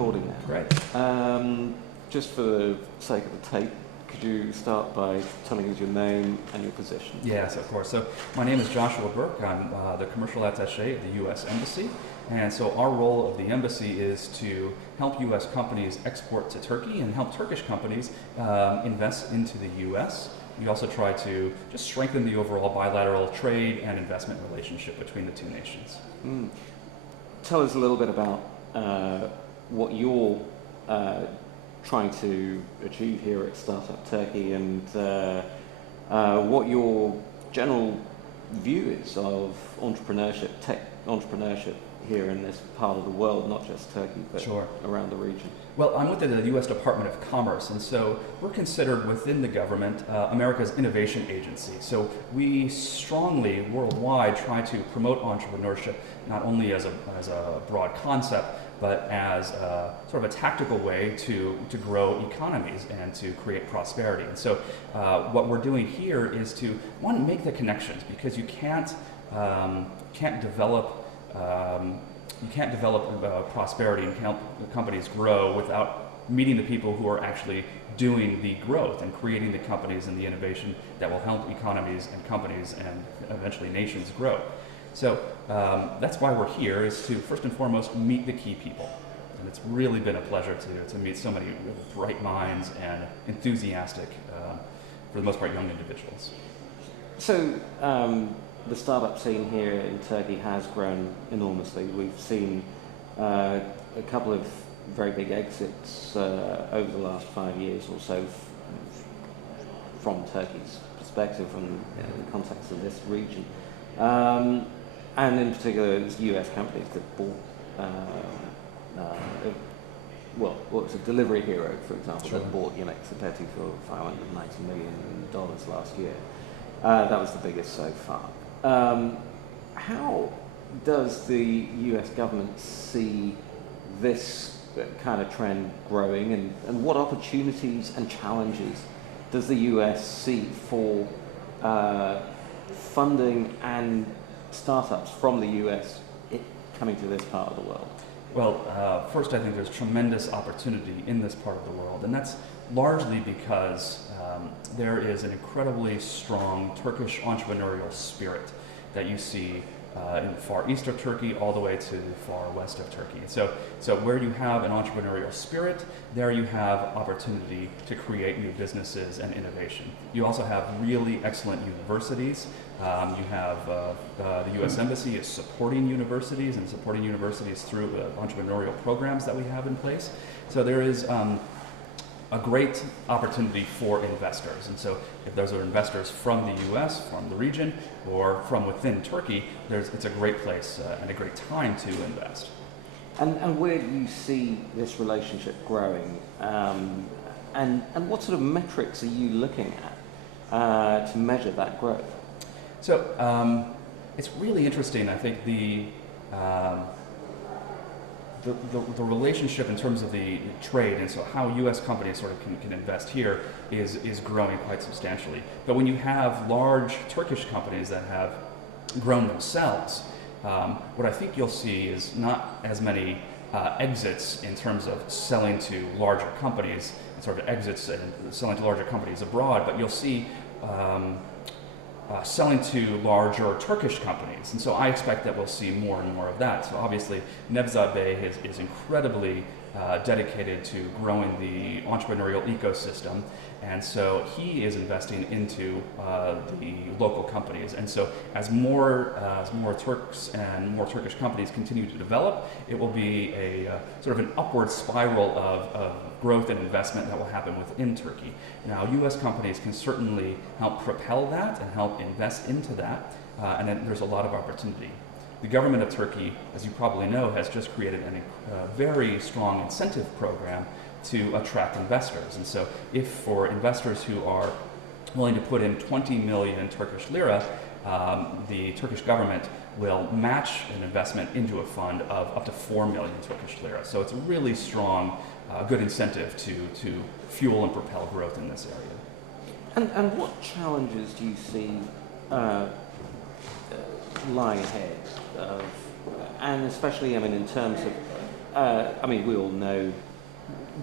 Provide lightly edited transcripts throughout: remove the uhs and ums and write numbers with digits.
recording now. Great. Just for the sake of the tape, could you start by telling us your name and your position? Yes, of course. So my name is Joshua Burke. I'm the commercial attaché of the U.S. Embassy. And so our role of the embassy is to help U.S. companies export to Turkey and help Turkish companies invest into the U.S. We also try to just strengthen the overall bilateral trade and investment relationship between the two nations. Tell us a little bit about what you're trying to achieve here at Startup Turkey and what your general view is of entrepreneurship, tech entrepreneurship here in this part of the world, not just Turkey, but around the region. Well, I'm with the U.S. Department of Commerce, and so we're considered within the government America's innovation agency. So we strongly, worldwide, try to promote entrepreneurship, not only as a broad concept, but as sort of a tactical way to grow economies and to create prosperity. And so what we're doing here is to, one, make the connections, because you can't develop prosperity and help companies grow without meeting the people who are actually doing the growth and creating the companies and the innovation that will help economies and companies and eventually nations grow. So that's why we're here, is to first and foremost meet the key people. And it's really been a pleasure to meet so many really bright minds and enthusiastic, for the most part, young individuals. So the startup scene here in Turkey has grown enormously. We've seen a couple of very big exits over the last 5 years or so from Turkey's perspective, from the context of this region. And in particular, it's US companies that bought, it was a Delivery Hero, for example, that bought Yemek for $590 million last year. That was the biggest so far. How does the US government see this kind of trend growing, and what opportunities and challenges does the US see for funding and startups from the US coming to this part of the world? Well, first, I think there's tremendous opportunity in this part of the world, and that's largely because there is an incredibly strong Turkish entrepreneurial spirit that you see in the far east of Turkey all the way to the far west of Turkey. So where you have an entrepreneurial spirit, there you have opportunity to create new businesses and innovation. You also have really excellent universities. You have the U.S. Embassy is supporting universities and supporting universities through entrepreneurial programs that we have in place. So there is a great opportunity for investors. And so if those are investors from the U.S., from the region, or from within Turkey, it's a great place and a great time to invest. And where do you see this relationship growing? And what sort of metrics are you looking at to measure that growth? So it's really interesting. I think the relationship in terms of the trade, and so how U.S. companies sort of can invest here is growing quite substantially. But when you have large Turkish companies that have grown themselves, what I think you'll see is not as many exits in terms of selling to larger companies, and sort of exits and selling to larger companies abroad, but you'll see selling to larger Turkish companies. And so I expect that we'll see more and more of that. So obviously, Nevzat Bey is incredibly dedicated to growing the entrepreneurial ecosystem. And so he is investing into the local companies. And so as more Turks and more Turkish companies continue to develop, it will be a sort of an upward spiral of growth and investment that will happen within Turkey. Now, U.S. companies can certainly help propel that and help invest into that, and then there's a lot of opportunity. The government of Turkey, as you probably know, has just created a very strong incentive program to attract investors. And so if for investors who are willing to put in 20 million Turkish lira, the Turkish government will match an investment into a fund of up to 4 million Turkish lira. So it's a really strong, good incentive to fuel and propel growth in this area. And what challenges do you see lying ahead of, and especially, I mean, in terms of I mean, we all know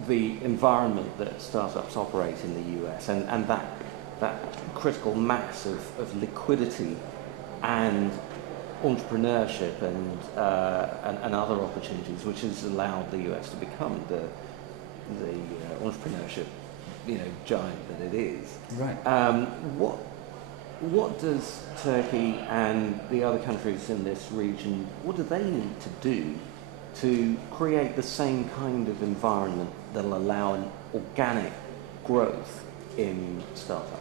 the environment that startups operate in the US, and that critical mass of liquidity and entrepreneurship and other opportunities, which has allowed the US to become the entrepreneurship, giant that it is. Right. What does Turkey and the other countries in this region, what do they need to do to create the same kind of environment that'll allow an organic growth in startups?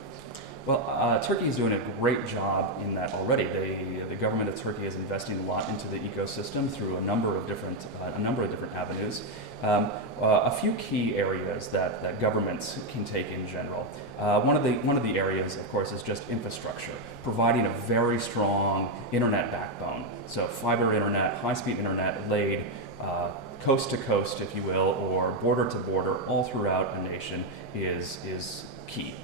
Well, Turkey is doing a great job in that already. The government of Turkey is investing a lot into the ecosystem through a number of different avenues. A few key areas that governments can take in general. One of the areas, of course, is just infrastructure, providing a very strong internet backbone. So fiber internet, high-speed internet laid coast to coast, if you will, or border to border, all throughout a nation is key.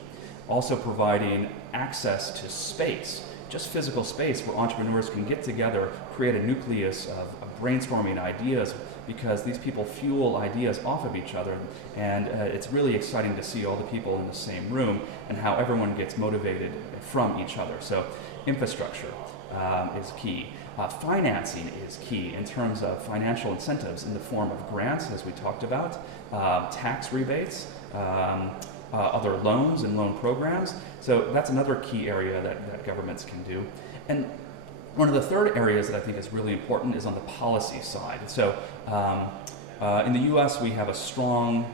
Also providing access to space, just physical space where entrepreneurs can get together, create a nucleus of brainstorming ideas, because these people fuel ideas off of each other, and it's really exciting to see all the people in the same room and how everyone gets motivated from each other. So infrastructure is key. Financing is key in terms of financial incentives in the form of grants, as we talked about, tax rebates, other loans and loan programs. So that's another key area that governments can do. And one of the third areas that I think is really important is on the policy side. So in the US, we have a strong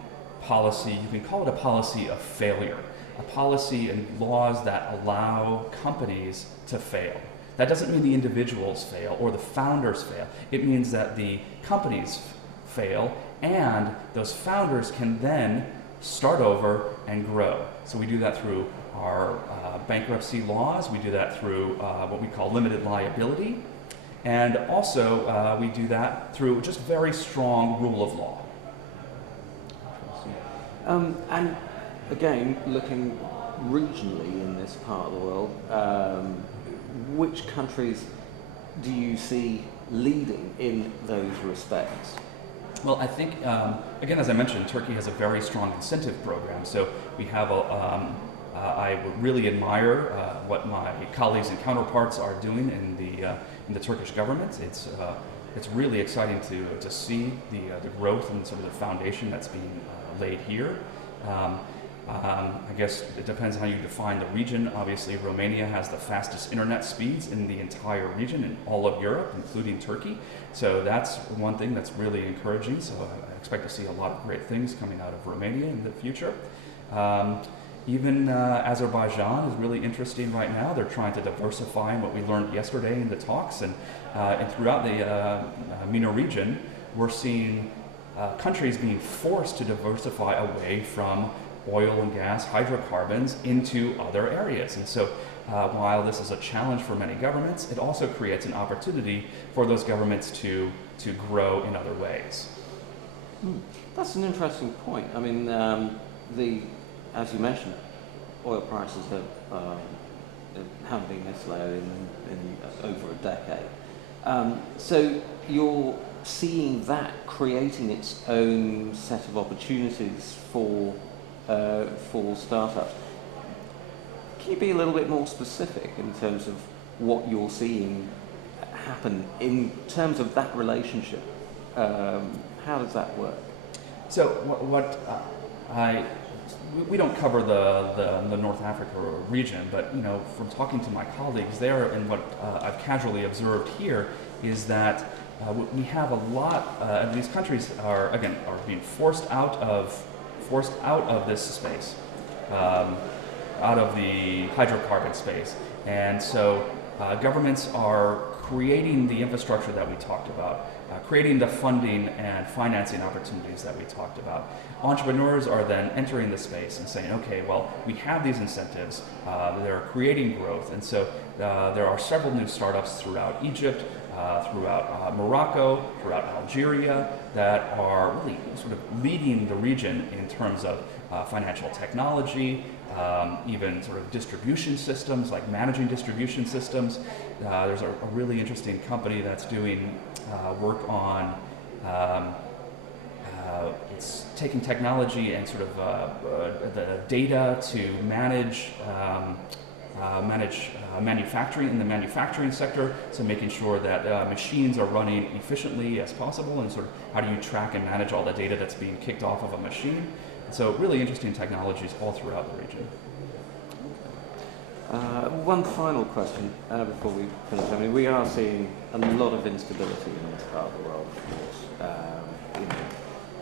policy, you can call it a policy of failure, a policy and laws that allow companies to fail. That doesn't mean the individuals fail or the founders fail. It means that the companies fail and those founders can then start over and grow. So we do that through our bankruptcy laws. We do that through what we call limited liability. And also we do that through just very strong rule of law. And again, looking regionally in this part of the world, which countries do you see leading in those respects? Well, I think, again, as I mentioned, Turkey has a very strong incentive program. So we have I really admire what my colleagues and counterparts are doing in the Turkish government. It's really exciting to see the growth and sort of the foundation that's being laid here. I guess it depends how you define the region. Obviously, Romania has the fastest internet speeds in the entire region, in all of Europe, including Turkey. So that's one thing that's really encouraging. So I expect to see a lot of great things coming out of Romania in the future. Even Azerbaijan is really interesting right now. They're trying to diversify what we learned yesterday in the talks. And throughout the MENA region, we're seeing countries being forced to diversify away from oil and gas, hydrocarbons, into other areas. And so while this is a challenge for many governments, it also creates an opportunity for those governments to grow in other ways. That's an interesting point. I mean, as you mentioned, oil prices haven't been this low in over a decade. So you're seeing that creating its own set of opportunities for startups. Can you be a little bit more specific in terms of what you're seeing happen in terms of that relationship? How does that work? So we don't cover the North Africa region, but from talking to my colleagues there and what I've casually observed here is that we have a lot. These countries are being forced out of this space, out of the hydrocarbon space. And so governments are creating the infrastructure that we talked about, creating the funding and financing opportunities that we talked about. Entrepreneurs are then entering the space and saying, okay, well, we have these incentives, they're creating growth. And so there are several new startups throughout Egypt, throughout Morocco, throughout Algeria, that are really sort of leading the region in terms of financial technology, even sort of distribution systems, like managing distribution systems. There's a really interesting company that's doing work on taking technology and sort of the data to manage manufacturing in the manufacturing sector, so making sure that machines are running efficiently as possible, and sort of how do you track and manage all the data that's being kicked off of a machine. So really interesting technologies all throughout the region. One final question before we finish. I mean, we are seeing a lot of instability in this part of the world, of course,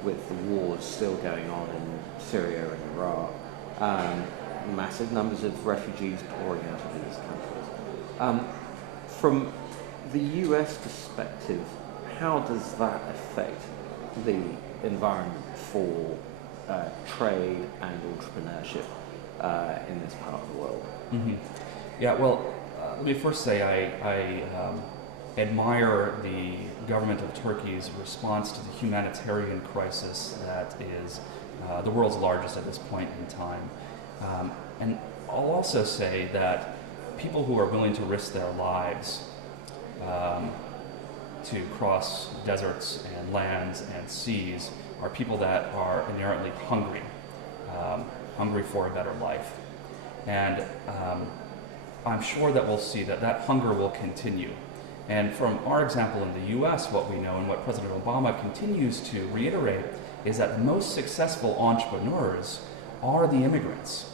with the wars still going on in Syria and Iraq, massive numbers of refugees pouring out of these countries. From the US perspective, how does that affect the environment for trade and entrepreneurship in this part of the world? Mm-hmm. Yeah, well, let me first say I admire the government of Turkey's response to the humanitarian crisis that is the world's largest at this point in time. And I'll also say that people who are willing to risk their lives to cross deserts and lands and seas are people that are inherently hungry, hungry for a better life. And I'm sure that we'll see that that hunger will continue. And from our example in the US, what we know and what President Obama continues to reiterate is that the most successful entrepreneurs are the immigrants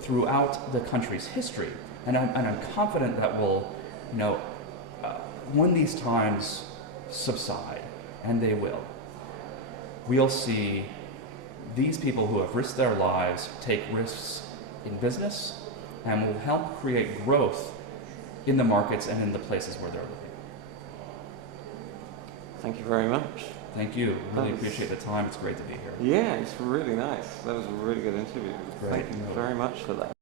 throughout the country's history. And I'm confident that we'll, when these times subside, and they will, we'll see these people who have risked their lives take risks in business and will help create growth in the markets and in the places where they're living. Thank you very much. Thank you. Really appreciate the time. It's great to be here. Yeah, it's really nice. That was a really good interview. Great. Thank you very much for that.